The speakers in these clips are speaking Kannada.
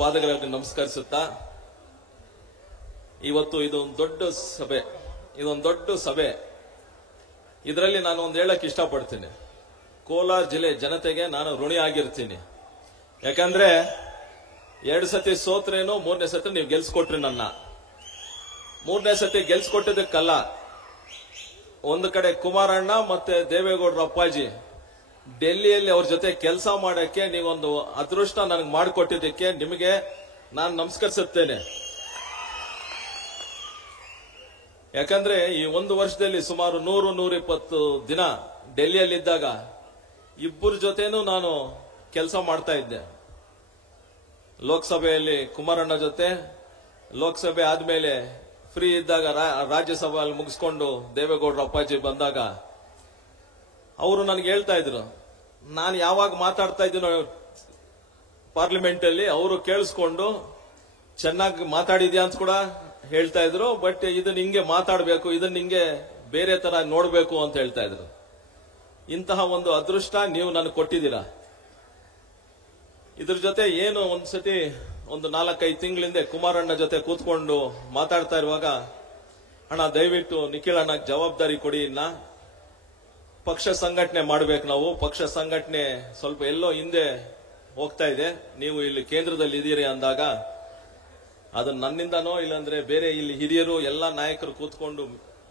ಪಾದಗಳಿಗೆ ನಮಸ್ಕರಿಸುತ್ತಾ ಇವತ್ತು ಇದೊಂದು ದೊಡ್ಡ ಸಭೆ ಇದರಲ್ಲಿ ನಾನು ಒಂದು ಹೇಳಕ್ಕೆ ಇಷ್ಟಪಡ್ತೀನಿ. ಕೋಲಾರ ಜಿಲ್ಲೆ ಜನತೆಗೆ ನಾನು ಋಣಿ ಆಗಿರ್ತೀನಿ. ಯಾಕಂದ್ರೆ 2 ಸತಿ ಸೋತ್ರೇನು 3ನೇ ಸತಿ ನೀವು ಗೆಲ್ಸ್ಕೊಟ್ರಿ. ನನ್ನ 3ನೇ ಸತಿ ಗೆಲ್ಸ್ಕೊಟ್ಟಿದ್ದಕ್ಕಲ್ಲ, ಒಂದು ಕಡೆ ಕುಮಾರಣ್ಣ ಮತ್ತೆ ದೇವೇಗೌಡರ ಅಪ್ಪಾಜಿ ಡೆಲ್ಲಿಯಲ್ಲಿ ಅವ್ರ ಜೊತೆ ಕೆಲಸ ಮಾಡಕ್ಕೆ ನೀವೊಂದು ಅದೃಷ್ಟ ನನಗೆ ಮಾಡಿಕೊಟ್ಟಿದ್ದಕ್ಕೆ ನಿಮಗೆ ನಾನು ನಮಸ್ಕರಿಸುತ್ತೇನೆ. ಯಾಕಂದ್ರೆ ಈ 1 ವರ್ಷದಲ್ಲಿ ಸುಮಾರು 100-120 ದಿನ ಡೆಲ್ಲಿಯಲ್ಲಿದ್ದಾಗ ಇಬ್ಬರ ಜೊತೆನೂ ನಾನು ಕೆಲಸ ಮಾಡ್ತಾ ಇದ್ದೆ. ಲೋಕಸಭೆಯಲ್ಲಿ ಕುಮಾರಣ್ಣ ಜೊತೆ, ಲೋಕಸಭೆ ಆದ್ಮೇಲೆ ಫ್ರೀ ಇದ್ದಾಗ ರಾಜ್ಯಸಭೆಯಲ್ಲಿ ಮುಗಿಸ್ಕೊಂಡು ದೇವೇಗೌಡರ ಅಪ್ಪಾಜಿ ಬಂದಾಗ ಅವರು ನನಗೆ ಹೇಳ್ತಾ ಇದ್ರು, ನಾನು ಯಾವಾಗ ಮಾತಾಡ್ತಾ ಇದ್ದೀನೋ ಪಾರ್ಲಿಮೆಂಟ್ ಅಲ್ಲಿ ಅವರು ಕೇಳಿಸ್ಕೊಂಡು ಚೆನ್ನಾಗಿ ಮಾತಾಡಿದ್ಯಾ ಅಂತ ಕೂಡ ಹೇಳ್ತಾ ಇದ್ರು. ಬಟ್ ಇದನ್ನ ಹಿಂಗೆ ಮಾತಾಡಬೇಕು, ಇದನ್ನ ಹಿಂಗೆ ಬೇರೆ ತರ ನೋಡ್ಬೇಕು ಅಂತ ಹೇಳ್ತಾ ಇದ್ರು. ಇಂತಹ ಒಂದು ಅದೃಷ್ಟ ನೀವು ನನಗೆ ಕೊಟ್ಟಿದ್ದೀರಾ. ಇದ್ರ ಜೊತೆ ಏನು ಒಂದ್ಸತಿ ಒಂದು 4-5 ತಿಂಗಳಿಂದ ಕುಮಾರಣ್ಣ ಜೊತೆ ಕೂತ್ಕೊಂಡು ಮಾತಾಡ್ತಾ ಇರುವಾಗ, ಅಣ್ಣ ದಯವಿಟ್ಟು ನಿಖಿಲ್ ಅಣ್ಣ ಜವಾಬ್ದಾರಿ ಕೊಡಿ, ಇನ್ನ ಪಕ್ಷ ಸಂಘಟನೆ ಮಾಡ್ಬೇಕು, ನಾವು ಪಕ್ಷ ಸಂಘಟನೆ ಸ್ವಲ್ಪ ಎಲ್ಲೋ ಹಿಂದೆ ಹೋಗ್ತಾ ಇದೆ, ನೀವು ಇಲ್ಲಿ ಕೇಂದ್ರದಲ್ಲಿ ಇದೀರಿ ಅಂದಾಗ ಅದು ನನ್ನಿಂದನೋ ಇಲ್ಲಾಂದ್ರೆ ಬೇರೆ ಇಲ್ಲಿ ಹಿರಿಯರು ಎಲ್ಲಾ ನಾಯಕರು ಕೂತ್ಕೊಂಡು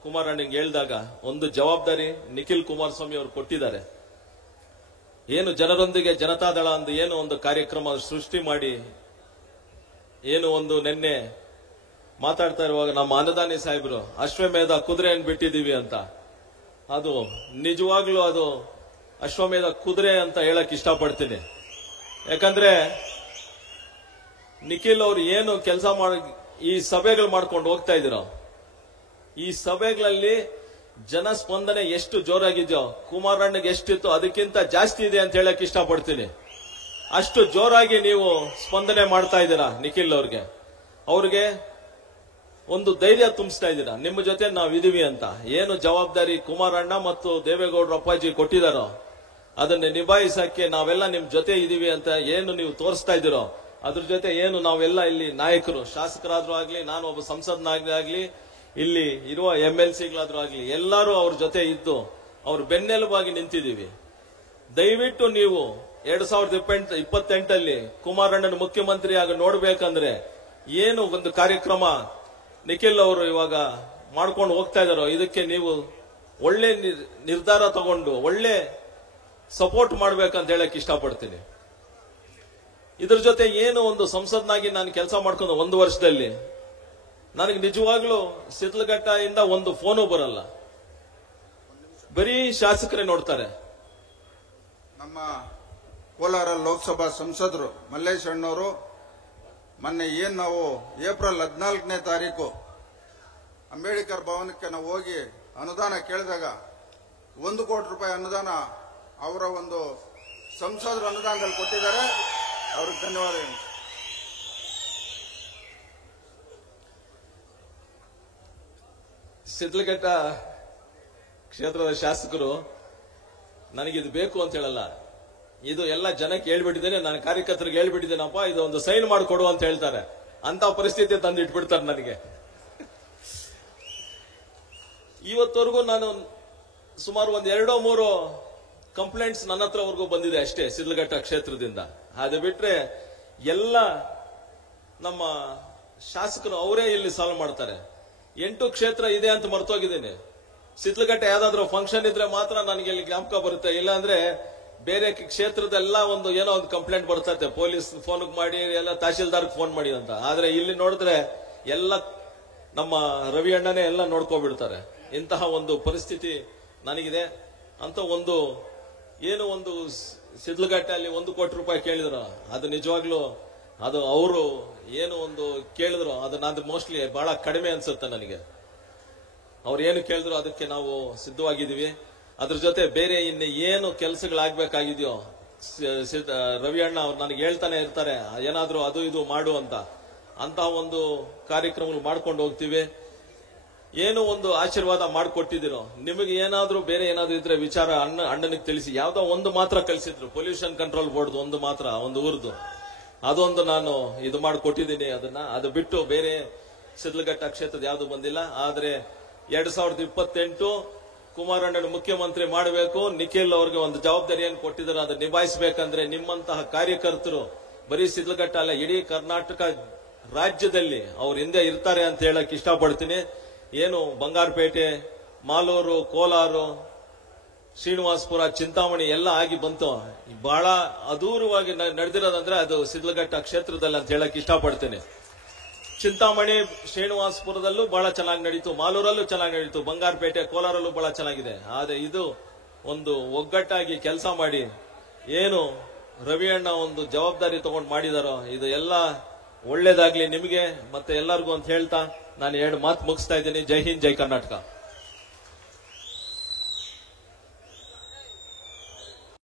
ಕುಮಾರಣ್ಣಂಗೆ ಹೇಳಿದಾಗ ಒಂದು ಜವಾಬ್ದಾರಿ ನಿಖಿಲ್ ಕುಮಾರಸ್ವಾಮಿ ಅವರು ಕೊಟ್ಟಿದ್ದಾರೆ. ಏನು ಜನರೊಂದಿಗೆ ಜನತಾದಳ ಅಂದು ಏನು ಒಂದು ಕಾರ್ಯಕ್ರಮ ಸೃಷ್ಟಿ ಮಾಡಿ ಏನು ಒಂದು ನಿನ್ನೆ ಮಾತಾಡ್ತಾ ಇರುವಾಗ ನಮ್ಮ ಅನ್ನದಾನಿ ಸಾಹೇಬರು ಅಶ್ವಮೇಧ ಕುದುರೆಯನ್ನು ಬಿಟ್ಟಿದೀವಿ ಅಂತ, ಅದು ನಿಜವಾಗ್ಲೂ ಅದು ಅಶ್ವಮೇಧ ಕುದುರೆ ಅಂತ ಹೇಳಕ್ ಇಷ್ಟಪಡ್ತೀನಿ. ಯಾಕಂದ್ರೆ ನಿಖಿಲ್ ಅವ್ರು ಏನು ಕೆಲಸ ಈ ಸಭೆಗಳು ಮಾಡ್ಕೊಂಡು ಹೋಗ್ತಾ ಇದ್ದೀರೋ, ಈ ಸಭೆಗಳಲ್ಲಿ ಜನಸ್ಪಂದನೆ ಎಷ್ಟು ಜೋರಾಗಿದೆಯೋ ಕುಮಾರಣ್ಣಗೆ ಎಷ್ಟಿತ್ತು ಅದಕ್ಕಿಂತ ಜಾಸ್ತಿ ಇದೆ ಅಂತ ಹೇಳಕ್ ಇಷ್ಟಪಡ್ತೀನಿ. ಅಷ್ಟು ಜೋರಾಗಿ ನೀವು ಸ್ಪಂದನೆ ಮಾಡ್ತಾ ಇದ್ದೀರಾ ನಿಖಿಲ್ ಅವ್ರಿಗೆ ಒಂದು ಧೈರ್ಯ ತುಂಬಿಸ್ತಾ ಇದ್ದೀರಾ, ನಿಮ್ಮ ಜೊತೆ ನಾವಿದೀವಿ ಅಂತ. ಏನು ಜವಾಬ್ದಾರಿ ಕುಮಾರಣ್ಣ ಮತ್ತು ದೇವೇಗೌಡರ ಅಪ್ಪಾಜಿ ಕೊಟ್ಟಿದಾರೋ ಅದನ್ನ ನಿಭಾಯಿಸಕ್ಕೆ ನಾವೆಲ್ಲ ನಿಮ್ ಜೊತೆ ಇದೀವಿ ಅಂತ ಏನು ನೀವು ತೋರಿಸ್ತಾ ಇದ್ದೀರೋ, ಅದ್ರ ಜೊತೆ ಏನು ನಾವೆಲ್ಲ ಇಲ್ಲಿ ನಾಯಕರು, ಶಾಸಕರಾದ್ರೂ ಆಗ್ಲಿ, ನಾನು ಒಬ್ಬ ಸಂಸದನಾಗ್ಲಿ, ಇಲ್ಲಿ ಇರುವ MLCಗಳಾದ್ರೂ ಆಗ್ಲಿ, ಎಲ್ಲರೂ ಅವ್ರ ಜೊತೆ ಇದ್ದು ಅವ್ರ ಬೆನ್ನೆಲುಬಾಗಿ ನಿಂತಿದ್ದೀವಿ. ದಯವಿಟ್ಟು ನೀವು 2028 ಕುಮಾರಣ್ಣನ ಮುಖ್ಯಮಂತ್ರಿ ಆಗಿ ನೋಡ್ಬೇಕಂದ್ರೆ ಏನು ಒಂದು ಕಾರ್ಯಕ್ರಮ ನಿಖಿಲ್ ಅವರು ಇವಾಗ ಮಾಡ್ಕೊಂಡು ಹೋಗ್ತಾ ಇದಾರೋ ಇದಕ್ಕೆ ನೀವು ಒಳ್ಳೆ ನಿರ್ಧಾರ ತಗೊಂಡು ಒಳ್ಳೆ ಸಪೋರ್ಟ್ ಮಾಡ್ಬೇಕಂತ ಹೇಳಕ್ ಇಷ್ಟಪಡ್ತೀನಿ. ಇದ್ರ ಜೊತೆ ಏನು ಒಂದು ಸಂಸದನಾಗಿ ನಾನು ಕೆಲಸ ಮಾಡ್ಕೊಂಡು 1 ವರ್ಷದಲ್ಲಿ ನನಗೆ ನಿಜವಾಗ್ಲೂ ಶಿಡ್ಲಘಟ್ಟ ಇಂದ ಒಂದು ಫೋನು ಬರಲ್ಲ, ಬರೀ ಶಾಸಕರೇ ನೋಡ್ತಾರೆ. ನಮ್ಮ ಕೋಲಾರ ಲೋಕಸಭಾ ಸಂಸದರು ಮಲ್ಲೇಶ್ ಅಣ್ಣವರು ಮೊನ್ನೆ ನಾವು ಏಪ್ರಿಲ್ 14ನೇ ತಾರೀಕು ಅಂಬೇಡ್ಕರ್ ಭವನಕ್ಕೆ ನಾವು ಹೋಗಿ ಅನುದಾನ ಕೇಳಿದಾಗ 1 ಕೋಟಿ ರೂಪಾಯಿ ಅನುದಾನ ಅವರ ಒಂದು ಸಂಸದರ ಅನುದಾನದಲ್ಲಿ ಕೊಟ್ಟಿದ್ದಾರೆ. ಅವ್ರಿಗೆ ಧನ್ಯವಾದಗಳು. ಶಿಡ್ಲಘಟ್ಟ ಕ್ಷೇತ್ರದ ಶಾಸಕರು ನನಗಿದು ಬೇಕು ಅಂತ ಹೇಳಲ್ಲ, ಇದು ಎಲ್ಲ ಜನಕ್ಕೆ ಹೇಳ್ಬಿಟ್ಟಿದ್ದೇನೆ, ನಾನು ಕಾರ್ಯಕರ್ತರಿಗೆ ಹೇಳ್ಬಿಟ್ಟಿದ್ದೇನಪ್ಪ, ಇದು ಒಂದು ಸೈನ್ ಮಾಡಿಕೊಡು ಅಂತ ಹೇಳ್ತಾರೆ. ಅಂತ ಪರಿಸ್ಥಿತಿ ತಂದು ಇಟ್ಬಿಡ್ತಾರೆ ನನಗೆ. ಇವತ್ತವರೆಗೂ ನಾನು ಸುಮಾರು 2-3 ಕಂಪ್ಲೇಂಟ್ಸ್ ನನ್ನ ಹತ್ರವರೆಗೂ ಬಂದಿದೆ ಅಷ್ಟೇ ಶಿಡ್ಲಘಟ್ಟ ಕ್ಷೇತ್ರದಿಂದ. ಅದು ಬಿಟ್ರೆ ಎಲ್ಲ ನಮ್ಮ ಶಾಸಕರು ಅವರೇ ಇಲ್ಲಿ ಸಾಲ್ವ್ ಮಾಡ್ತಾರೆ. 8 ಕ್ಷೇತ್ರ ಇದೆ ಅಂತ ಮರ್ತೋಗಿದ್ದೀನಿ. ಶಿಡ್ಲಘಟ್ಟ ಯಾವ್ದಾದ್ರು ಫಂಕ್ಷನ್ ಇದ್ರೆ ಮಾತ್ರ ನನಗೆ ಇಲ್ಲಿ ಜ್ಞಾಪಕ ಬರುತ್ತೆ, ಇಲ್ಲಾಂದ್ರೆ ಬೇರೆ ಕ್ಷೇತ್ರದೆಲ್ಲ ಒಂದು ಏನೋ ಒಂದು ಕಂಪ್ಲೇಂಟ್ ಬರ್ತೈತೆ, ಪೊಲೀಸ್ ಫೋನ್ ಮಾಡಿ, ಎಲ್ಲ ತಹಶೀಲ್ದಾರ್ಗೆ ಫೋನ್ ಮಾಡಿ ಅಂತ. ಆದ್ರೆ ಇಲ್ಲಿ ನೋಡಿದ್ರೆ ಎಲ್ಲ ನಮ್ಮ ರವಿ ಅಣ್ಣನೇ ಎಲ್ಲ ನೋಡ್ಕೊಬಿಡ್ತಾರೆ. ಇಂತಹ ಒಂದು ಪರಿಸ್ಥಿತಿ ನನಗಿದೆ ಅಂತ ಏನು ಒಂದು ಶಿಡ್ಲಘಟ್ಟ ಅಲ್ಲಿ 1 ಕೋಟಿ ರೂಪಾಯಿ ಕೇಳಿದ್ರು, ಅದು ನಿಜವಾಗ್ಲೂ ಅದು ಅವರು ಏನು ಒಂದು ಕೇಳಿದ್ರು ಅದು ಮೋಸ್ಟ್ಲಿ ಬಹಳ ಕಡಿಮೆ ಅನ್ಸುತ್ತೆ ನನಗೆ. ಅವ್ರು ಏನು ಕೇಳಿದ್ರು ಅದಕ್ಕೆ ನಾವು ಸಿದ್ಧವಾಗಿದ್ದೀವಿ. ಅದ್ರ ಜೊತೆ ಬೇರೆ ಇನ್ನು ಏನು ಕೆಲಸಗಳಾಗಬೇಕಾಗಿದೆಯೋ ರವಿ ಅಣ್ಣ ಅವ್ರು ನನಗೆ ಹೇಳ್ತಾನೆ ಇರ್ತಾರೆ, ಏನಾದ್ರೂ ಅದು ಇದು ಮಾಡು ಅಂತ. ಅಂತಹ ಒಂದು ಕಾರ್ಯಕ್ರಮಗಳು ಮಾಡ್ಕೊಂಡು ಹೋಗ್ತೀವಿ. ಏನು ಒಂದು ಆಶೀರ್ವಾದ ಮಾಡಿಕೊಟ್ಟಿದ್ದೀರೋ, ನಿಮಗೆ ಏನಾದ್ರೂ ಬೇರೆ ಏನಾದ್ರೂ ಇದ್ರೆ ವಿಚಾರ ಅಣ್ಣನಿಗೆ ತಿಳಿಸಿ. ಯಾವ್ದೋ ಒಂದು ಮಾತ್ರ ಕಳಿಸಿದ್ರು, ಪೊಲ್ಯೂಷನ್ ಕಂಟ್ರೋಲ್ ಬೋರ್ಡ್ ಒಂದು ಮಾತ್ರ, ಒಂದು ಊರ್ದು ಅದೊಂದು ನಾನು ಇದು ಮಾಡಿ ಕೊಟ್ಟಿದ್ದೀನಿ. ಅದು ಬಿಟ್ಟು ಬೇರೆ ಶಿಡ್ಲಘಟ್ಟ ಕ್ಷೇತ್ರದ ಯಾವುದು ಬಂದಿಲ್ಲ. ಆದ್ರೆ 2028 ಕುಮಾರಣ್ಣನ ಮುಖ್ಯಮಂತ್ರಿ ಮಾಡಬೇಕು. ನಿಖಿಲ್ ಅವ್ರಿಗೆ ಒಂದು ಜವಾಬ್ದಾರಿಯನ್ನು ಕೊಟ್ಟಿದ್ದಾರೆ, ಅದನ್ನ ನಿಭಾಯಿಸಬೇಕಂದ್ರೆ ನಿಮ್ಮಂತಹ ಕಾರ್ಯಕರ್ತರು ಬರೀ ಶಿಡ್ಲಘಟ್ಟ ಅಲ್ಲ, ಇಡೀ ಕರ್ನಾಟಕ ರಾಜ್ಯದಲ್ಲಿ ಅವ್ರ ಹಿಂದೆ ಇರ್ತಾರೆ ಅಂತ ಹೇಳಕ್ ಇಷ್ಟಪಡ್ತೀನಿ. ಏನು ಬಂಗಾರಪೇಟೆ, ಮಾಲೂರು, ಕೋಲಾರ, ಶ್ರೀನಿವಾಸಪುರ, ಚಿಂತಾಮಣಿ ಎಲ್ಲ ಆಗಿ ಬಂತು. ಬಹಳ ಅದೂರವಾಗಿ ನಡೆದಿರೋದಂದ್ರೆ ಅದು ಶಿಡ್ಲಘಟ್ಟ ಕ್ಷೇತ್ರದಲ್ಲಿ ಅಂತ ಹೇಳಕ್ ಇಷ್ಟಪಡ್ತೇನೆ. ಚಿಂತಾಮಣಿ, ಶ್ರೀನಿವಾಸಪುರದಲ್ಲೂ ಬಹಳ ಚೆನ್ನಾಗಿ ನಡೀತು, ಮಾಲೂರಲ್ಲೂ ಚೆನ್ನಾಗಿ ನಡೀತು, ಬಂಗಾರಪೇಟೆ, ಕೋಲಾರಲ್ಲೂ ಬಹಳ ಚೆನ್ನಾಗಿದೆ. ಆದ್ರೆ ಇದು ಒಂದು ಒಗ್ಗಟ್ಟಾಗಿ ಕೆಲಸ ಮಾಡಿ ಏನು ರವಿ ಅಣ್ಣ ಒಂದು ಜವಾಬ್ದಾರಿ ತಗೊಂಡು ಮಾಡಿದಾರೋ ಇದು ಎಲ್ಲ ಒಳ್ಳೇದಾಗ್ಲಿ ನಿಮಗೆ ಮತ್ತೆ ಎಲ್ಲರಿಗೂ ಅಂತ ಹೇಳ್ತಾ ನಾನು 2 ಮಾತು ಮುಗಿಸ್ತಾ ಇದ್ದೀನಿ. ಜೈ ಹಿಂದ್, ಜೈ ಕರ್ನಾಟಕ.